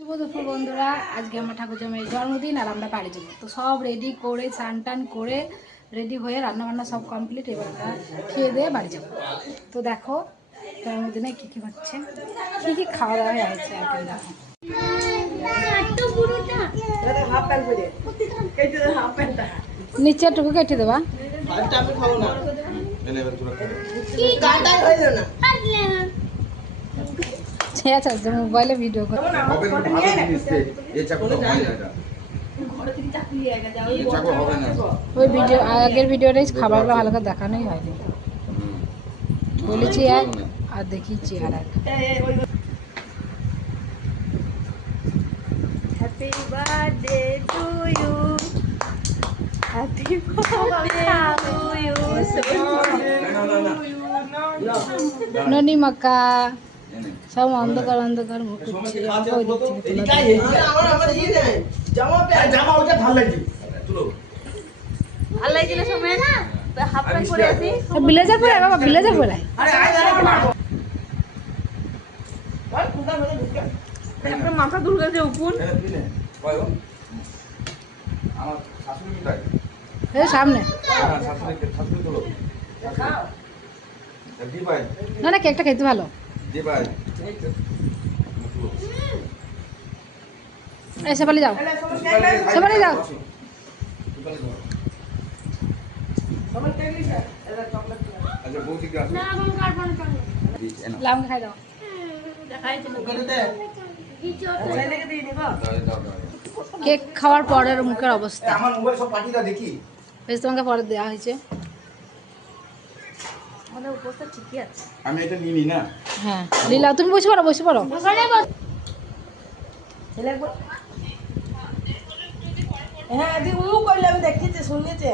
শুভ দুপুর বন্ধুরা, আজকে আমার ঠাকুরজামাইয়ের জন্মদিন আর আমরা বাড়ি যাবো। তো সব রেডি করে স্নান টান করে রেডি হয়ে রান্নাবান্না সব কমপ্লিট। এবার আমরা খেয়ে দিয়ে বাড়ি যাবো। তো দেখো জন্মদিনে কী কী হচ্ছে, কী কী খাওয়া দাওয়া হয়েছে আর কি দেখো। নিচেরটুকু কেটে দেবা। আচ্ছা আচ্ছা, মোবাইলে ভিডিও করে ওই ভিডিও আগের ভিডিওটাই খাবারগুলো ভালো করে দেখানোই হয়নি, বলেছি এক আর দেখিয়েছি আর এক। Happy birthday to you, happy birthday to you. ননি মাকা সব অন্ধকার অন্ধকার মুখ করছে। ব্লেজার পরে বাবা, ব্লেজার পরে মাথা দুর্গা যে উকুন সামনে না না, কেকটা খেতে ভালো। সেপালি যাও, সেপালি যাও। লাউকে খাই দাও। কেক খাওয়ার পরের মুখের অবস্থা বেশ, তোমাকে পরে দেওয়া হয়েছে। আমি এটা নিনি না। হ্যাঁ লীলা, তুমি বসে পড়ো, বসে পড়ো। হ্যাঁ দি ও কইলে আমি দেখেছি শুনেছি।